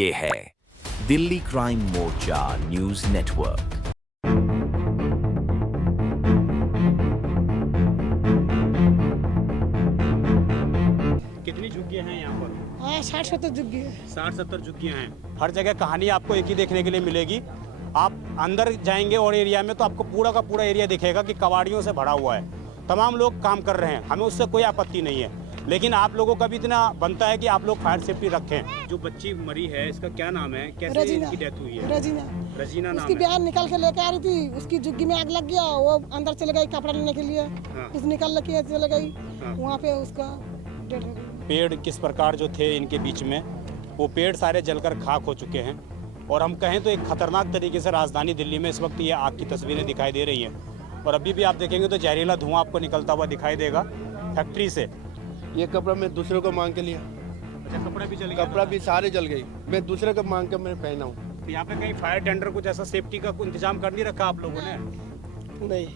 ये है दिल्ली क्राइम मोर्चा news network. कितनी झुग्गियां हैं यहाँ पर? 60-70 झुग्गियां 60-70 झुग्गियां हैं। हर जगह कहानी आपको एक ही देखने के लिए मिलेगी। आप अंदर जाएंगे और एरिया में तो आपको पूरा का पूरा एरिया दिखेगा कि कबाड़ियों से भरा हुआ है। तमाम लोग काम कर रहे हैं, हमें उससे कोई आपत्ति नहीं है, लेकिन आप लोगों का भी इतना बनता है कि आप लोग फायर सेफ्टी रखें। जो बच्ची मरी है इसका क्या नाम है, कैसे इनकी डेथ हुई है? रजीना नाम उसकी है। बयान निकाल के लेके आ रही थी, उसकी झुग्गी में आग लग गया, वो अंदर चले गई कपड़ा लेने के लिए। उस निकाल के चले गई, वहाँ पे उसका डेथ हो गई। पेड़ किस प्रकार जो थे इनके बीच में, वो पेड़ सारे जलकर खाक हो चुके हैं। और हम कहें तो एक खतरनाक तरीके से राजधानी दिल्ली में इस वक्त ये आग की तस्वीरें दिखाई दे रही हैं। और अभी भी आप देखेंगे तो जहरीला धुआं आपको निकलता हुआ दिखाई देगा फैक्ट्री से। ये कपड़ा मैं दूसरे को मांग के लिया। अच्छा, कपड़ा भी जल गया? कपड़ा भी सारे जल गई, मैं दूसरे को मांग के मैंने पहना हूँ। तो यहाँ पे कहीं फायर टेंडर कुछ ऐसा सेफ्टी का कोई इंतजाम कर नहीं रखा आप लोगों ने? नहीं।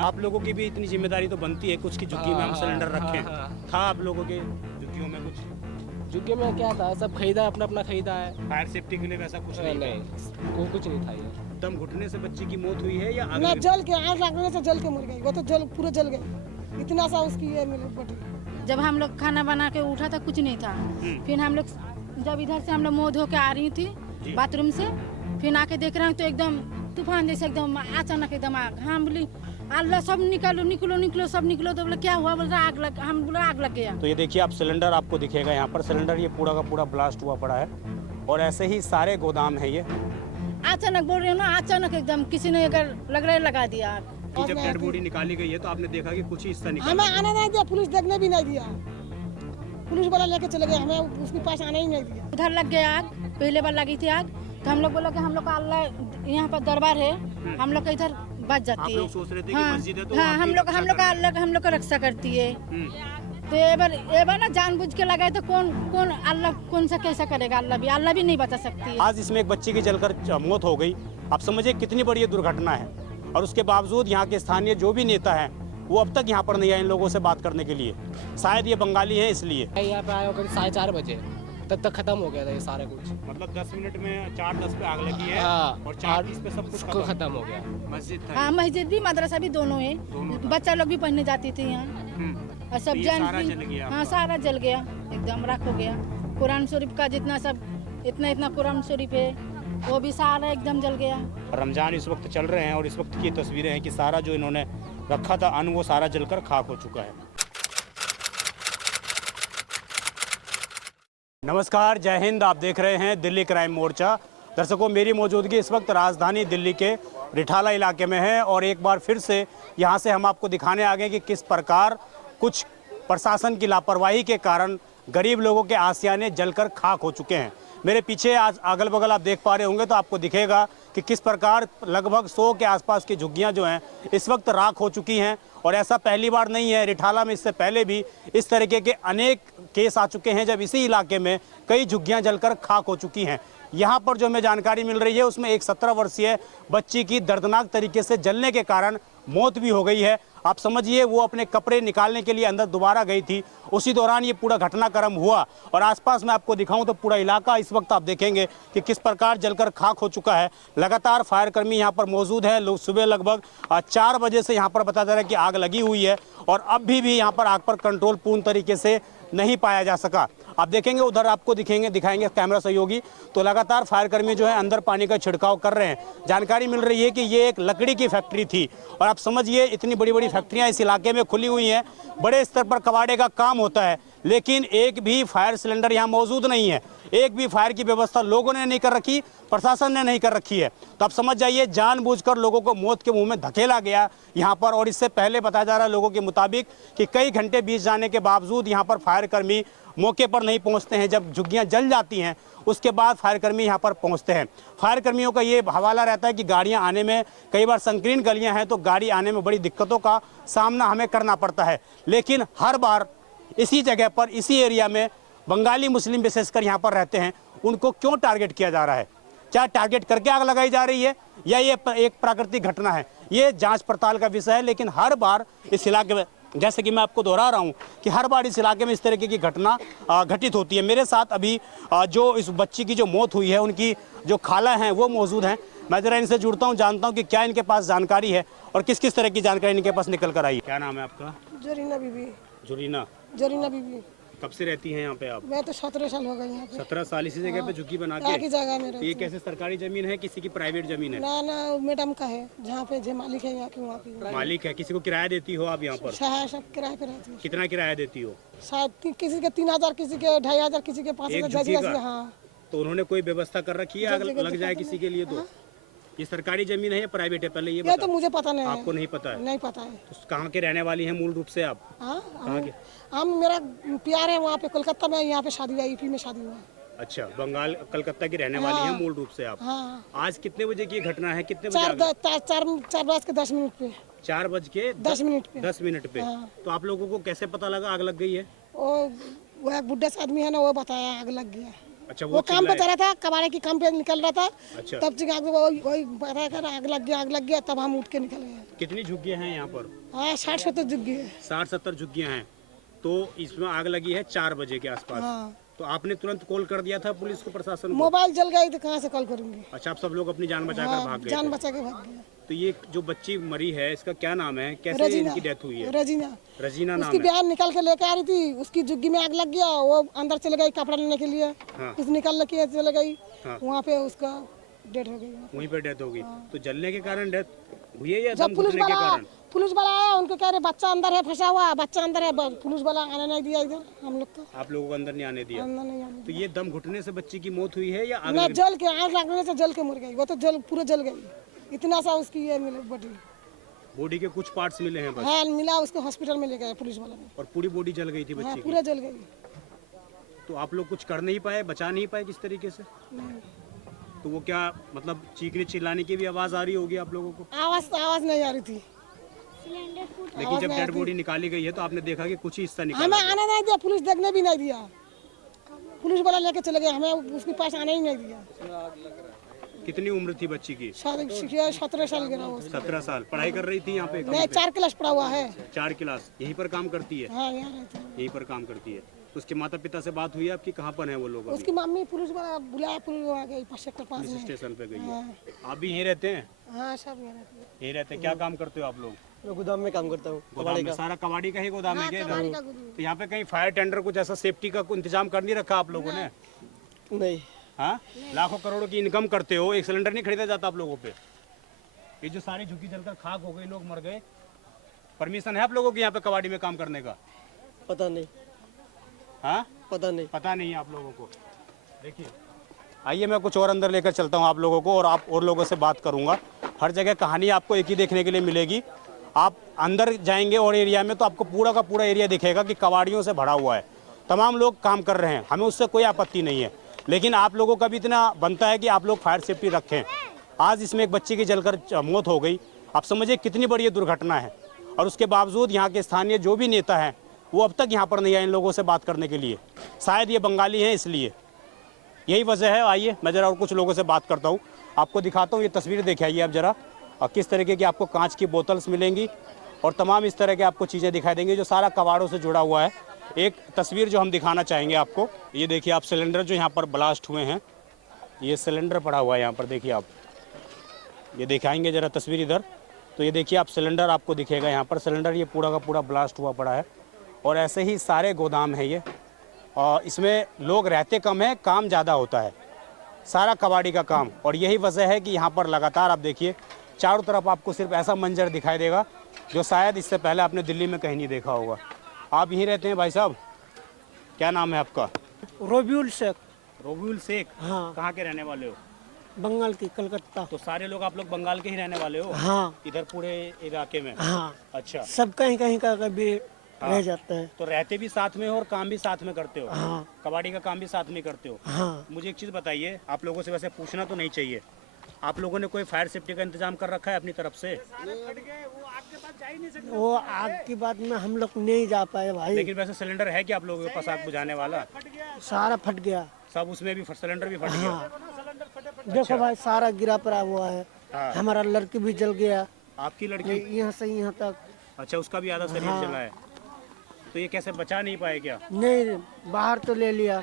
आप लोगों की भी इतनी जिम्मेदारी तो बनती है कुछ की झुग्गी में हम सिलेंडर रखें। था आप लोगों के झुग्गियों में कुछ? झुग्गी में क्या था, सब खरीदा, अपना अपना खरीदा है। फायर सेफ्टी के लिए वैसा कुछ नहीं? कोई कुछ नहीं था ये। दम घुटने से बच्ची की मौत हुई है या आग ना लग- जल के आग लगने से जल के मर गई, वो तो जल पूरा जल गई। इतना सा उसकी ये बटी। जब हम लोग खाना बना के उठा था कुछ नहीं था। फिर हम लोग जब इधर से हम लोग मुँह धो के आ रही थी बाथरूम से, फिर आके देख रहे हैं तो एकदम तूफान जैसे एकदम अचानक एकदम आग। हम बोली अल्लाह सब निकालो निकलो निकलो सब निकलो, तो बोले क्या हुआ, बोले आग लग, हम बोले आग लग गया। तो ये देखिए आप सिलेंडर आपको दिखेगा यहाँ पर, सिलेंडर ये पूरा का पूरा ब्लास्ट हुआ पड़ा है। और ऐसे ही सारे गोदाम है ये। अचानक बोल रही हूँ ना, अचानक एकदम किसी ने अगर लग रहा है लगा दिया आग। जब डेड बॉडी निकाली गई है तो आपने देखा कि कुछ ही हिस्सा निकला? हमें आने नहीं दिया, पुलिस देखने भी नहीं दिया, पुलिस वाला लेके चले गए, हमें उसके पास आने ही नहीं दिया। उधर लग गया आग, पहले बार लगी थी आग, तो हम लोग बोला कि हम लोग का अल्लाह यहाँ पर दरबार है, हम लोग का इधर बच जाती आप है। लोग सोच रहे थे कि हाँ, मस्जिद है तो हाँ, आपकी हम लोग रक्षा का अल्लाह हम लोग का रक्षा करती है। तो ये बार ना जानबूझ के लगाए तो कौन अल्लाह कौन सा कैसा करेगा, अल्लाह भी नहीं बचा सकती है। आज इसमें एक बच्चे की जलकर मौत हो गई। आप समझिए कितनी बड़ी ये दुर्घटना है। और उसके बावजूद यहाँ के स्थानीय जो भी नेता हैं वो अब तक यहाँ पर नहीं आए इन लोगों से बात करने के लिए। शायद ये बंगाली हैं इसलिए। यहाँ पे आया करीब 4:30 बजे, तब तक खत्म हो गया था ये सारा कुछ। मतलब 10 मिनट में 4:10 पे आग लगी है। हाँ, और 4:30 पे सब कुछ खत्म हो गया। मस्जिद था हाँ, मस्जिद भी मदरसा भी दोनों है, बच्चा लोग भी पढ़ने जाती थी यहाँ। और सब तो ये सारा जल गया हाँ, आपका? सारा जल गया, एकदम राख हो गया। कुरान शरीफ का जितना सब इतना कुरान शरीफ है वो भी सारा एकदम जल गया। रमजान इस वक्त चल रहे हैं और इस वक्त की तस्वीरें हैं कि सारा जो इन्होंने रखा था अन्न वो सारा जलकर खाक हो चुका है। नमस्कार, जय हिंद। आप देख रहे हैं दिल्ली क्राइम मोर्चा। दर्शकों, मेरी मौजूदगी इस वक्त राजधानी दिल्ली के रिठाला इलाके में है और एक बार फिर से यहाँ से हम आपको दिखाने आ गए कि किस प्रकार कुछ प्रशासन की लापरवाही के कारण गरीब लोगों के आशियाने जलकर खाक हो चुके हैं। मेरे पीछे आज अगल बगल आप देख पा रहे होंगे तो आपको दिखेगा कि किस प्रकार लगभग 100 के आसपास की झुग्गियां जो हैं इस वक्त राख हो चुकी हैं। और ऐसा पहली बार नहीं है, रिठाला में इससे पहले भी इस तरीके के अनेक केस आ चुके हैं जब इसी इलाके में कई झुग्गियां जलकर खाक हो चुकी हैं। यहाँ पर जो हमें जानकारी मिल रही है उसमें एक 17 वर्षीय बच्ची की दर्दनाक तरीके से जलने के कारण मौत भी हो गई है। आप समझिए वो अपने कपड़े निकालने के लिए अंदर दोबारा गई थी, उसी दौरान ये पूरा घटनाक्रम हुआ। और आसपास मैं आपको दिखाऊं तो पूरा इलाका इस वक्त आप देखेंगे कि किस प्रकार जलकर खाक हो चुका है। लगातार फायर कर्मी यहाँ पर मौजूद है। लोग सुबह लगभग 4 बजे से यहाँ पर बताया जा रहा है कि आग लगी हुई है और अब भी यहाँ पर आग पर कंट्रोल पूर्ण तरीके से नहीं पाया जा सका। आप देखेंगे उधर आपको दिखाएंगे कैमरा सहयोगी, तो लगातार फायर कर्मी जो है अंदर पानी का छिड़काव कर रहे हैं। जानकारी मिल रही है कि ये एक लकड़ी की फैक्ट्री थी और आप समझिए इतनी बड़ी बड़ी फैक्ट्रियां इस इलाके में खुली हुई हैं, बड़े स्तर पर कबाड़े का काम होता है, लेकिन एक भी फायर सिलेंडर यहाँ मौजूद नहीं है। एक भी फायर की व्यवस्था लोगों ने नहीं कर रखी, प्रशासन ने नहीं कर रखी है। तो आप समझ जाइए जानबूझकर लोगों को मौत के मुंह में धकेला गया यहाँ पर। और इससे पहले बताया जा रहा है लोगों के मुताबिक कि कई घंटे बीत जाने के बावजूद यहाँ पर फायर कर्मी मौके पर नहीं पहुँचते हैं। जब झुग्गियाँ जल जाती हैं उसके बाद फायर कर्मी यहाँ पर पहुँचते हैं। फायर कर्मियों का ये हवाला रहता है कि गाड़ियाँ आने में कई बार संकीर्ण गलियाँ हैं तो गाड़ी आने में बड़ी दिक्कतों का सामना हमें करना पड़ता है। लेकिन हर बार इसी जगह पर इसी एरिया में बंगाली मुस्लिम विशेषकर यहाँ पर रहते हैं, उनको क्यों टारगेट किया जा रहा है? क्या टारगेट करके आग लगाई जा रही है या ये एक प्राकृतिक घटना है? ये जांच पड़ताल का विषय है। लेकिन हर बार इस इलाके में जैसे कि मैं आपको दोहरा रहा हूँ कि हर बार इस इलाके में इस तरीके की घटना घटित होती है। मेरे साथ अभी जो इस बच्ची की जो मौत हुई है उनकी जो खाला हैं वो मौजूद हैं। मैं जरा इनसे जुड़ता हूँ, जानता हूँ कि क्या इनके पास जानकारी है और किस किस तरह की जानकारी इनके पास निकल कर आई है। क्या नाम है आपका? जरीना बीबी। जुरीना बीबी। कब से रहती हैं यहाँ पे आप? मैं तो 17 साल हो गई यहाँ पे। 17 साल इसी जगह पे झुग्गी बना एक ही के? जगह में तो ये कैसे सरकारी जमीन है, किसी की प्राइवेट जमीन है? ना मैडम का है, जहाँ पे जो मालिक है यहाँ की वहाँ की मालिक है। किसी को किराया देती हो आप यहाँ पर? सब किराए पे रहती है। कितना किराया देती हो? शायद किसी के 3000, किसी के 2500, किसी के 5000। हाँ, तो उन्होंने कोई व्यवस्था कर रखी है अगर लग जाए किसी के लिए तो? ये सरकारी जमीन है या प्राइवेट है, पहले ये ये तो बता। मुझे पता नहीं है। आपको नहीं पता है? नहीं पता है। तो कहाँ के रहने वाली हैं मूल रूप से आप? हाँ, हम मेरा प्यार है वहाँ पे कोलकाता में, यहाँ पे शादी हुआ, यूपी में शादी हुआ। अच्छा, बंगाल कलकत्ता की रहने वाली हैं मूल रूप से आप? हाँ। आज कितने बजे की घटना है? कितने बजे? 4:10 पे। 4:10 पे। 10 मिनट पे। हाँ। तो आप लोगों को कैसे पता लगा आग लग गई है? वो एक बुढ़ा सा आदमी है ना, वो बताया आग लग गया। अच्छा, वो काम पे जा रहा था, कबाड़े की काम पे निकल रहा था। अच्छा। तब से वही बताया कर आग लग गया, तब हम उठ के निकल गए। कितनी झुग्गियां हैं यहाँ पर? हाँ, 60-70 झुग्गी है। 60-70 झुग्गियां हैं। तो इसमें आग लगी है 4 बजे के आसपास। हाँ। तो आपने तुरंत कॉल कर दिया था पुलिस को, प्रशासन को? मोबाइल जल गई तो कहाँ से कॉल करूंगी। अच्छा, आप सब लोग अपनी जान बचाकर हाँ, भाग गए जान थे। बचा के भाग गया। तो ये जो बच्ची मरी है इसका क्या नाम है, कैसे इनकी डेथ हुई है? रजीना नाम उसकी है। बहन निकल के लेके आ रही थी, उसकी झुग्गी में आग लग गया, वो अंदर चले गई कपड़ा लेने के लिए। हाँ। कुछ निकल के चले गई। हाँ। वहाँ पे उसका डेथ हो गई। वहीं पर डेथ हो गई। तो जलने के कारण डेथ हुई है या जब दम घुटने के कारण? पुलिस वाला आया, उनको कह रहे बच्चा अंदर है, फंसा हुआ बच्चा अंदर है। पुलिस वाला आने नहीं दिया इधर हम लोग को। आप लोगों को अंदर नहीं आने दिया? अंदर नहीं आने तो ये दम घुटने से बच्ची की मौत हुई है या आग ना, लग? जल के आग लगने से जल के मर गई। वो तो पूरा जल गई। इतना सा उसकी ये मिले बॉडी के कुछ पार्ट्स मिले हैं बस? हाँ, मिला, उसको हॉस्पिटल में ले गए पुलिस वाला ने। और पूरी बॉडी जल गई थी हाँ, बच्ची की? पूरा जल गई। तो आप लोग कुछ कर नहीं पाए, बचा नहीं पाए किस तरीके से? तो वो क्या मतलब चीखने चिल्लाने की भी आवाज आ रही होगी आप लोगों को? आवाज नहीं आ रही थी। लेकिन जब डेड बॉडी निकाली गई है तो आपने देखा कि कुछ ही हिस्सा निकाला हमें गया। आने नहीं दिया, पुलिस देखने भी नहीं दिया। पुलिस वाला लेके चले गए, हमें उसके पास आने ही नहीं दिया। कितनी उम्र थी बच्ची की? 17 साल गिरा वो। 17 साल। पढ़ाई कर रही थी यहाँ पे? नहीं, 4 क्लास पढ़ा हुआ है। 4 क्लास। यहीं पर काम करती है? हाँ, यहाँ रहती है। यहीं पर काम करती है। तो उसके माता पिता से बात हुई आपकी? कहाँ पर है वो लोग? उसकी मम्मी पुलिस वाला बुलाया, पुलिस आ गई सेक्टर 5 पुलिस में। स्टेशन पे गई है। हाँ। आप भी यहीं रहते हैं? हाँ, सब यहाँ रहती है। यहीं रहते हैं। क्या काम करते हो आप लोग? मैं गोदाम में काम करता हूँ। गोदाम में? सारा कबाड़ी का ही गोदाम है हाँ, क्या कबाड़ी इधर? का गोदाम। तो यहाँ पे कहीं फायर टेंडर कुछ ऐसा सेफ्टी का इंतजाम कर नहीं रखा आप लोगों ने? नहीं। हाँ, लाखों करोड़ों की इनकम करते हो, एक सिलेंडर नहीं खरीदा जाता आप लोगों पे? ये जो सारी झुग्गी जलकर खाक हो गई, लोग मर गए, परमिशन है आप लोगों की यहाँ पे कबाड़ी में काम करने का? पता नहीं। हाँ, पता नहीं। पता नहीं है आप लोगों को। देखिए, आइए मैं कुछ और अंदर लेकर चलता हूँ आप लोगों को और आप और लोगों से बात करूँगा। हर जगह कहानी आपको एक ही देखने के लिए मिलेगी। आप अंदर जाएंगे और एरिया में तो आपको पूरा का पूरा एरिया दिखेगा कि कबाड़ियों से भरा हुआ है। तमाम लोग काम कर रहे हैं, हमें उससे कोई आपत्ति नहीं है, लेकिन आप लोगों का भी इतना बनता है कि आप लोग फायर सेफ्टी रखें। आज इसमें एक बच्ची की जलकर मौत हो गई। आप समझिए कितनी बड़ी ये दुर्घटना है, और उसके बावजूद यहाँ के स्थानीय जो भी नेता हैं वो अब तक यहाँ पर नहीं आए इन लोगों से बात करने के लिए। शायद ये बंगाली हैं इसलिए, यही वजह है। आइए मैं ज़रा और कुछ लोगों से बात करता हूँ, आपको दिखाता हूँ। ये तस्वीरें दिखाइए आप ज़रा, और किस तरीके की आपको कांच की बोतल्स मिलेंगी और तमाम इस तरह के आपको चीज़ें दिखाई देंगी जो सारा कबाड़ों से जुड़ा हुआ है। एक तस्वीर जो हम दिखाना चाहेंगे आपको, ये देखिए आप, सिलेंडर जो यहाँ पर ब्लास्ट हुए हैं, ये सिलेंडर पड़ा हुआ है यहाँ पर, देखिए आप, ये दिखाएंगे ज़रा तस्वीर इधर। तो ये देखिए आप, सिलेंडर आपको दिखेगा यहाँ पर, सिलेंडर ये पूरा का पूरा ब्लास्ट हुआ पड़ा है। और ऐसे ही सारे गोदाम है ये, और इसमें लोग रहते कम हैं, काम ज़्यादा होता है, सारा कबाड़ी का काम। और यही वजह है कि यहाँ पर लगातार आप देखिए चारों तरफ आपको सिर्फ ऐसा मंजर दिखाई देगा जो शायद इससे पहले आपने दिल्ली में कहीं नहीं देखा होगा। आप यहीं रहते हैं भाई साहब? क्या नाम है आपका? रबीउल शेख। रबीउल शेख? हाँ। कहाँ के रहने वाले हो? बंगाल की, कलकत्ता। तो सारे लोग आप लोग बंगाल के ही रहने वाले हो? हाँ। इधर पूरे इलाके में? हाँ। अच्छा। सब कहीं कहीं का कभी रह जाता है। तो रहते भी साथ में हो और काम भी साथ में करते हो? हाँ। कबाड़ी का काम भी साथ में करते हो? हाँ। मुझे एक चीज़ बताइए, आप लोगों से वैसे पूछना तो नहीं चाहिए, आप लोगों ने कोई फायर सेफ्टी का इंतजाम कर रखा है अपनी तरफ से? वो आग की बात में हम लोग नहीं जा पाए भाई। लेकिन वैसे सिलेंडर है कि आप लोगों के पास आग बुझाने वाला? सारा फट गया सब, उसमें भी सिलेंडर भी फट गया? हाँ। देखो भाई, सारा गिरा पड़ा हुआ है। हाँ। हमारा लड़की भी जल गया। आपकी लड़की? यहाँ से यहाँ तक अच्छा, उसका भी आधा शरीर जला है। तो ये कैसे बचा नहीं पाए क्या? नहीं, बाहर तो ले लिया,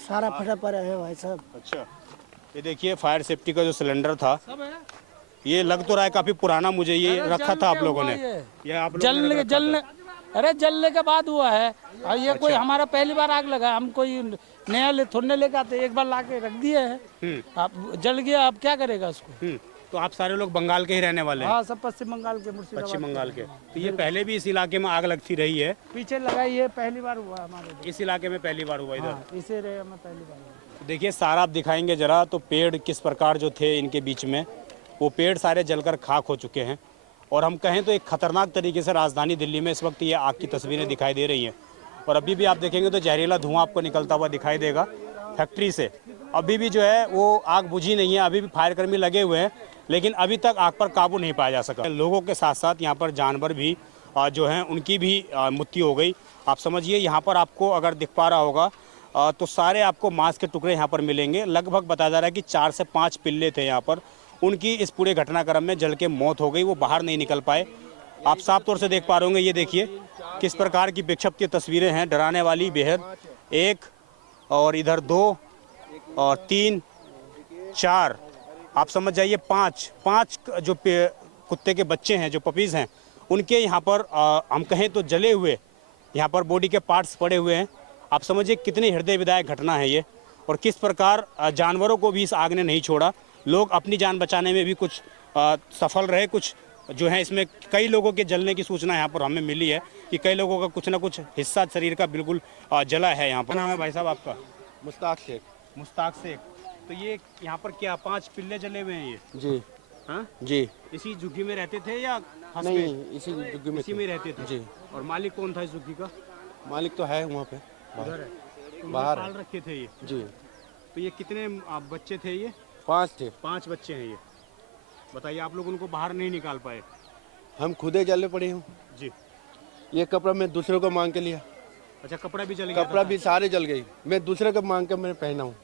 सारा फटा पड़ा है भाई साहब। अच्छा, ये देखिए फायर सेफ्टी का जो सिलेंडर था, ये लग तो रहा है काफी पुराना, मुझे ये रखा था आप लोगों ने, ये आप लोगों ने रखा था। अरे जलने के बाद हुआ है। और ये कोई हमारा पहली बार आग लगा, हम कोई नया थोड़ने लेके आते, एक बार ला के रख दिए है, अब जल गया, अब क्या करेगा उसको। तो आप सारे लोग बंगाल के ही रहने वाले हैं? हाँ, सब पश्चिम बंगाल के, मुर्शिदाबाद पश्चिम बंगाल के। तो ये पहले भी इस इलाके में आग लगती रही है? पीछे लगा, ये पहली बार हुआ हमारे इस इलाके में पहली बार हुआ इधर? हाँ, इसे रहे में पहली बार हुआ। देखिए सारा आप दिखाएंगे जरा, तो पेड़ किस प्रकार जो थे इनके बीच में, वो पेड़ सारे जलकर खाक हो चुके हैं। और हम कहें तो एक खतरनाक तरीके से राजधानी दिल्ली में इस वक्त ये आग की तस्वीरें दिखाई दे रही हैं। और अभी भी आप देखेंगे तो जहरीला धुआं आपको निकलता हुआ दिखाई देगा फैक्ट्री से। अभी भी जो है वो आग बुझी नहीं है, अभी भी फायरकर्मी लगे हुए हैं, लेकिन अभी तक आग पर काबू नहीं पाया जा सका। लोगों के साथ साथ यहाँ पर जानवर भी जो हैं उनकी भी मृत्यु हो गई। आप समझिए यहाँ पर आपको अगर दिख पा रहा होगा तो सारे आपको मांस के टुकड़े यहाँ पर मिलेंगे। लगभग बताया जा रहा है कि 4 से 5 पिल्ले थे यहाँ पर, उनकी इस पूरे घटनाक्रम में जल के मौत हो गई, वो बाहर नहीं निकल पाए। आप साफ तौर से देख पा रहे होंगे, ये देखिए किस प्रकार की विक्षिप्त तस्वीरें हैं, डराने वाली बेहद। 1 और इधर 2 और 3 4, आप समझ जाइए 5 जो कुत्ते के बच्चे हैं, जो पपीज़ हैं, उनके यहाँ पर हम कहें तो जले हुए यहाँ पर बॉडी के पार्ट्स पड़े हुए हैं। आप समझिए कितनी हृदय विदायक घटना है ये, और किस प्रकार जानवरों को भी इस आग ने नहीं छोड़ा। लोग अपनी जान बचाने में भी कुछ सफल रहे, कुछ जो है इसमें कई लोगों के जलने की सूचना यहाँ पर हमें मिली है कि कई लोगों का कुछ ना कुछ हिस्सा शरीर का बिल्कुल जला है यहाँ पर। नाम है भाई साहब आपका? मुश्ताक शेख। मुश्ताक शेख। तो ये यहाँ पर क्या 5 पिल्ले जले हुए हैं ये? जी हाँ जी। इसी झुग्गी में रहते थे या फंस नहीं, गए? इसी झुग्गी में इसी में रहते थे जी। और मालिक कौन था इस झुग्गी का? मालिक तो है वहाँ पे उधर है, तो बाहर पाल रखे थे ये। जी। तो ये कितने बच्चे थे ये? 5 थे। 5 बच्चे हैं ये। बताइए, आप लोग उनको बाहर नहीं निकाल पाए? हम खुद ही जले पड़े हूँ जी। ये कपड़ा मैं दूसरे को मांग के लिया। अच्छा, कपड़ा भी जल गया? कपड़ा भी सारे जल गई, मैं दूसरे को मांग के मैंने पहना हूँ।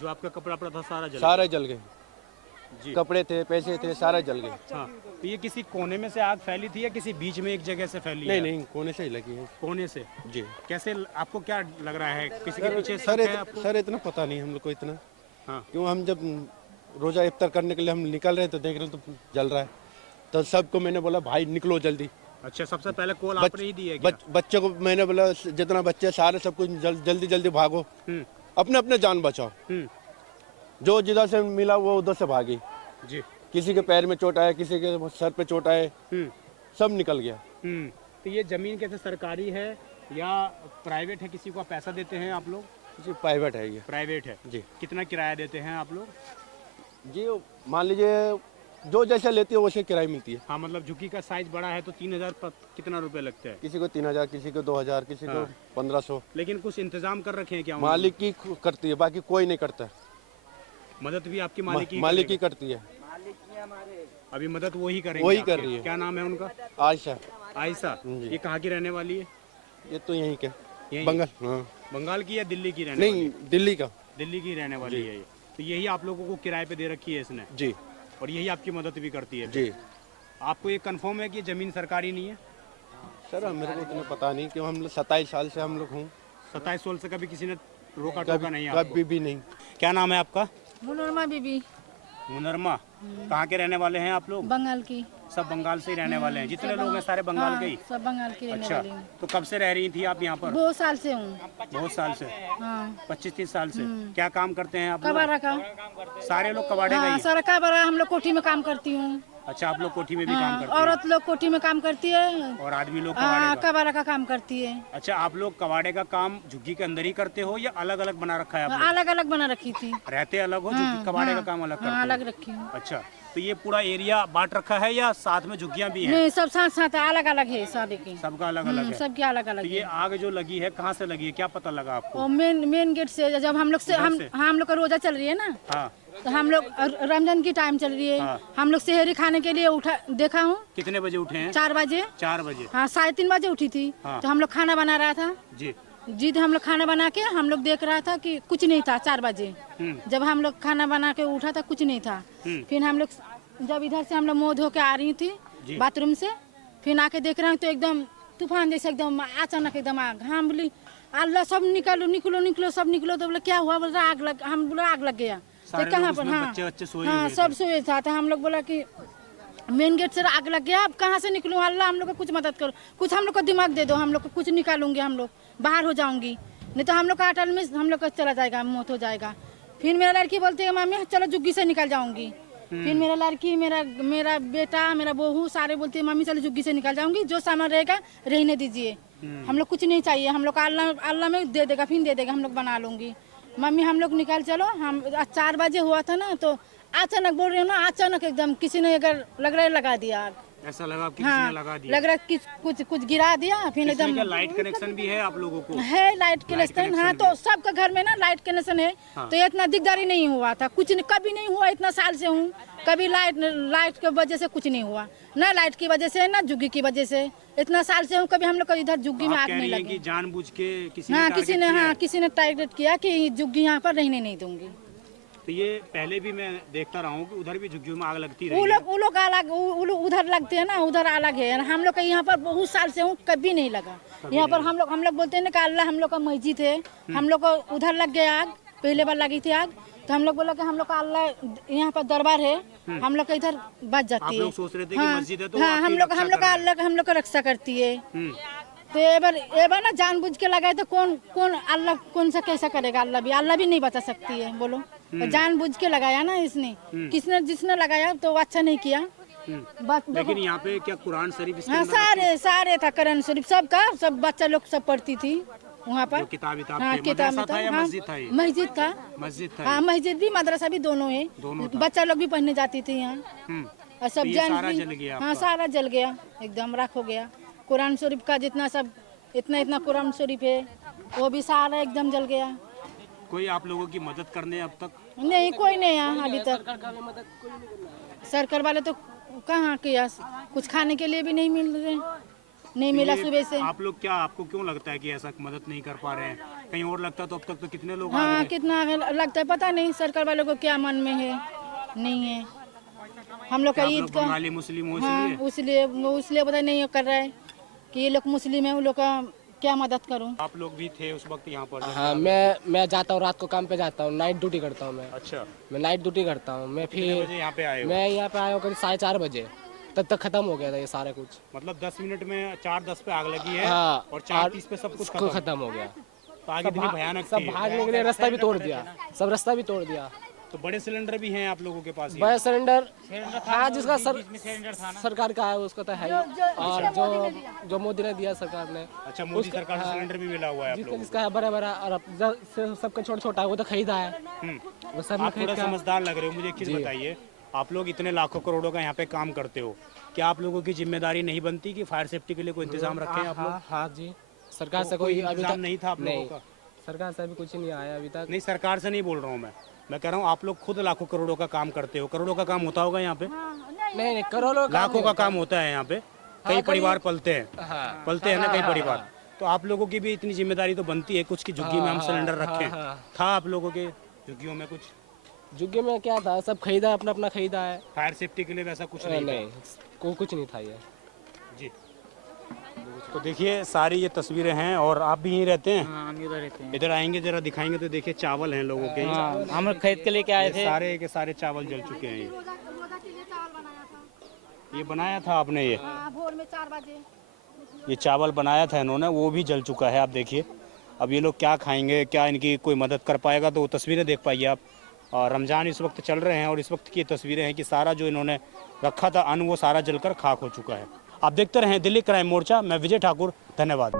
जो आपका कपड़ा पड़ा था सारा जल सारे जल गए, जी। कपड़े थे, पैसे थे, सारे जल गए। हाँ, तो ये किसी कोने में से आग फैली थी या किसी बीच में एक जगह से फैली? नहीं नहीं, कोने से ही लगी है। कोने से? जी। कैसे, आपको क्या लग रहा है, किसी के पीछे सर शक है आपको? सर इतना पता नहीं हम लोग को इतना। हाँ। क्यों, हम जब रोज़ा इफ्तार करने के लिए हम निकल रहे हैं तो देख रहे हैं तो जल रहा है, तो सबको मैंने बोला भाई निकलो जल्दी। अच्छा, सबसे पहले कॉल आपने ही दी है क्या? बच्चों को मैंने बोला जितना बच्चे सारे सब कुछ जल्दी जल्दी भागो, अपने अपने जान बचाओ। जो जिधर से मिला वो उधर से भागी जी। किसी के पैर में चोट आया, किसी के सर पे चोट आए, सब निकल गया। तो ये जमीन कैसे सरकारी है या प्राइवेट है? किसी को आप पैसा देते हैं आप लोग? जी प्राइवेट है ये। प्राइवेट है जी। कितना किराया देते हैं आप लोग? जी मान लीजिए जो जैसे लेती है वैसे किराया मिलती है। हाँ, मतलब झुग्गी का साइज बड़ा है तो 3000 पर कितना रुपए लगते हैं? किसी को 3000, किसी को 2000, किसी को 1500। लेकिन कुछ इंतजाम कर रखे हैं क्या? मालिक की करती है, बाकी कोई नहीं करता। मदद भी आपकी मालिक की करती है। अभी मदद वही करेंगे? वही कर रही है। क्या नाम है उनका? आयशा। आयशा। ये कहाँ की रहने वाली है? ये तो यहीं के यहीं? बंगाल। हाँ। बंगाल की या दिल्ली की रहने वाली? नहीं, दिल्ली का। दिल्ली की रहने वाली है ये। तो यही आप लोगों को किराए पे दे रखी है इसने? जी। और यही आपकी मदद भी करती है? जी। आपको ये कंफर्म है कि जमीन सरकारी नहीं है? सर मेरे को इतना पता नहीं, क्यों हम लोग 27 साल से हम लोग हूँ। 27 साल से कभी किसी ने रोका टोका नहीं है? कभी भी नहीं। क्या नाम है आपका? मुनरमा बीबी। मुनरमा। कहाँ के रहने वाले हैं आप लोग? बंगाल की। सब बंगाल से ही रहने वाले हैं? जितने लोग हैं सारे बंगाल के ही? सब बंगाल की रहने अच्छा, वाली हूँ। तो कब से रह रही थी आप यहाँ पर? 2 साल से हूँ। बहुत साल से? हाँ। 25-30 साल से? क्या काम करते हैं आप लोग? कबाड़ा का। सारे लोग कबाड़े का हाँ, ही? सारा कबाड़ा, हम लोग कोठी में काम करती हूँ। अच्छा, आप लोग कोठी में भी काम करते हैं? औरत लोग कोठी में काम करती है और आदमी लोग हाँ, कबाड़े का? कबाड़ा का काम करती है। अच्छा, आप लोग कबाड़े का काम झुग्गी के अंदर ही करते हो या अलग अलग बना रखा है आप लोग? अलग अलग बना रखी थी। रहते अलग हो, झुग्गी कबाड़े का काम अलग करते हो? अलग रखी हूँ। अच्छा, तो ये पूरा एरिया बांट रखा है या साथ में झुग्गियाँ भी हैं? नहीं, सब साथ साथ अलग अलग है शादी की। सबका अलग अलग है? सबकी अलग अलग तो ये आग जो लगी है कहाँ से लगी है, क्या पता लगा आपको? और मेन गेट से जब हम लोग से हम लोग का रोजा चल रही है ना, हाँ। तो हम लोग रमजान की टाइम चल रही है। हाँ। हम लोग सेहरी खाने के लिए उठा देखा हूँ। कितने बजे उठे हैं? 4 बजे। 4 बजे? हाँ, 3:30 बजे उठी थी। हाँ। तो हम लोग खाना बना रहा था जी। तो हम लोग खाना बना के हम लोग देख रहा था कि कुछ नहीं था। 4 बजे जब हम लोग खाना बना के उठा था कुछ नहीं था। फिर हम लोग जब इधर से हम लोग मुँह धो के आ रही थी, बाथरूम से, फिर आके देख रहे हैं तो एकदम तूफान जैसे एकदम अचानक एकदम आग। हम बोली अल्लाह सब निकालो निकलो निकलो सब निकलो। तो बोले क्या हुआ? बोल रहा आग लग, हम बोला आग लग गया। तो कहाँ पर? हाँ सब सोए था। तो हम लोग बोला कि मेन गेट से आग लग गया, अब कहाँ से निकलूँ? अल्लाह हम लोग को कुछ मदद करो, कुछ हम लोग को दिमाग दे दो, हम लोग को कुछ निकालूंगी, हम लोग बाहर हो जाऊंगी, नहीं तो हम लोग का अटल में हम लोग का चला जाएगा, मौत हो जाएगा। फिर मेरा लड़की बोलती है मम्मी चलो जुग्गी से निकल जाऊंगी। फिर मेरा लड़की मेरा बेटा मेरा बहू सारे बोलते हैं मम्मी चलो जुग्गी से निकल जाऊंगी, जो सामान रहेगा रहने दीजिए, हम लोग कुछ नहीं चाहिए, हम लोग का अल्लाह में दे देगा, फिर दे देगा, हम लोग बना लूंगी। मम्मी हम लोग निकल चलो। हम 4 बजे हुआ था ना, तो अचानक बोल रही हूँ ना, अचानक एकदम किसी ने अगर लग रहा है लगा दिया आग। ऐसा लगा कि हाँ, किसी ने लगा दिया। लग रहा है कि कुछ गिरा दिया। फिर एकदम लाइट कनेक्शन भी है आप लोगों को? है लाइट कनेक्शन। हाँ तो सबका घर में ना लाइट कनेक्शन है। तो इतना दिकदारी नहीं हुआ था, कुछ कभी नहीं हुआ, इतना साल से हूँ कभी लाइट की वजह से कुछ नहीं हुआ, ना लाइट की वजह से ना जुग्गी की वजह से। इतना साल से हूँ कभी हम लोग को इधर जुग्गी में आग नहीं लगी। जानबूझ के किसी ने टारगेट किया कि जुग्गी यहाँ पर रहने नहीं दूंगी। तो ये पहले भी मैं देखता रहा हूँ कि उधर भी झुग्गियों में आग लगती रही। वो लोग अलग, वो लोग उधर लगते हैं ना, उधर अलग है। हम लोग का यहाँ पर बहुत साल से हूँ कभी नहीं लगा। यहाँ पर हम लोग बोलते हैं ना कि अल्लाह हम लोग का मस्जिद है, हम लोग को उधर लग गया आग, पहले बार लगी थी आग। तो हम लोग बोला कि हम लोग का अल्लाह यहाँ पर दरबार है, हम लोग का इधर बच जाती है। सोच रहे थे कि मस्जिद है तो हाँ हम लोग का अल्लाह हम लोग का रक्षा करती है। तो ये बार ना जानबूझ के लगाए तो कौन अल्लाह कौन सा कैसा करेगा? अल्लाह भी नहीं बचा सकती है, बोलो। तो जानबूझ के लगाया ना इसने, जिसने लगाया तो अच्छा नहीं किया। लेकिन यहाँ पे क्या कुरान शरीफ? हाँ सारे था, कुरान शरीफ सब बच्चा लोग सब पढ़ती थी वहाँ पर। किताब हाँ किताब मस्जिद था। हाँ मस्जिद भी मदरसा भी दोनों है, बच्चा लोग भी पढ़ने जाती थी यहाँ। और सब जान हाँ सारा जल गया, एकदम राख हो गया। कुरान शरीफ का जितना सब इतना कुरान शरीफ है वो भी सारा एकदम जल गया। कोई आप लोगों की मदद करने अब तक? नहीं कोई नहीं आया अभी तक। सरकार वाले तो कहाँ किया, कुछ खाने के लिए भी नहीं मिल रहे, नहीं मिला सुबह से। आप लोग क्या, आपको क्यों लगता है कि ऐसा मदद नहीं कर पा रहे हैं? कहीं और लगता तो अब तक तो कितने लोग हाँ कितना लगता है पता नहीं, सरकार वालों को क्या मन में है नहीं है। हम लोग का ईद का मुस्लिम हो इसलिए पता नहीं कर रहा है कि ये लोग मुस्लिम है, उन लोग का क्या मदद करूं। आप लोग भी थे उस वक्त यहाँ पर? हाँ मैं जाता हूँ, रात को काम पे जाता हूँ, नाइट ड्यूटी करता हूँ मैं। अच्छा, मैं नाइट ड्यूटी करता हूँ। मैं फिर यहाँ पे आए? मैं यहाँ पे आया हूँ करीब 4:30 बजे, तब तक खत्म हो गया था ये सारा कुछ। मतलब 10 मिनट में 4:10 पे आग लगी है। हाँ, और 4:30 पे सब कुछ खत्म हो गया। तो आगे इतनी भयानक सब भागने के लिए रास्ता भी तोड़ दिया, सब रास्ता भी तोड़ दिया। तो बड़े सिलेंडर भी हैं आप लोगों के पास? बड़ा सिलेंडर हाँ, जिसका सरकार का है उसका तो है ही, और जो मोदी ने दिया सरकार ने। अच्छा, मोदी सरकार से सिलेंडर भी मिला हुआ है आप लोगों को? जिसका है बड़ा और सबका छोटा है वो तो खरीदा है। वो सब आप थोड़ा समझदार लग रहे हो। मुझे एक चीज बताइए, आप लोग इतने लाखों करोड़ों का यहाँ पे काम करते हो, क्या आप लोगों की जिम्मेदारी नहीं बनती कि फायर सेफ्टी के लिए कोई इंतजाम रखें आप लोग? हाँ जी, सरकार से कोई अभी तक नहीं था आप लोगों का? सरकार से अभी कुछ नहीं आया अभी तक। नहीं, सरकार से नहीं बोल रहा हूँ मैं कह रहा हूँ आप लोग खुद लाखों करोड़ों का काम करते हो। करोड़ों का काम होता होगा यहाँ पे? नहीं करोड़ों लाखों का काम होता है यहाँ पे। कई परिवार पलते हैं ना कई परिवार। तो आप लोगों की भी इतनी जिम्मेदारी तो बनती है कुछ की झुग्गी में हम सिलेंडर रखें। था आप लोगों के झुग्गियों में कुछ? झुग्गी में क्या था, सब खरीदा, अपना खरीदा है। फायर सेफ्टी के लिए वैसा कुछ नहीं कुछ नहीं था ये जी। तो देखिए सारी ये तस्वीरें हैं। और आप भी यहीं रहते हैं? हाँ, हम इधर रहते हैं। इधर आएंगे जरा दिखाएंगे तो देखिए चावल हैं लोगों के। हाँ, हम खरीद के लेके आए थे। सारे के सारे चावल जल चुके हैं। ये बनाया था आपने? ये भोर में 4 बजे ये चावल बनाया था इन्होंने, वो भी जल चुका है। आप देखिए अब ये लोग क्या खाएंगे, क्या इनकी कोई मदद कर पाएगा? तो वो तस्वीरें देख पाइए आप। और रमज़ान इस वक्त चल रहे हैं और इस वक्त की तस्वीरें हैं कि सारा जो इन्होंने रखा था अन्न वो सारा जलकर खाक हो चुका है। आप देखते रहें दिल्ली क्राइम मोर्चा। मैं विजय ठाकुर, धन्यवाद।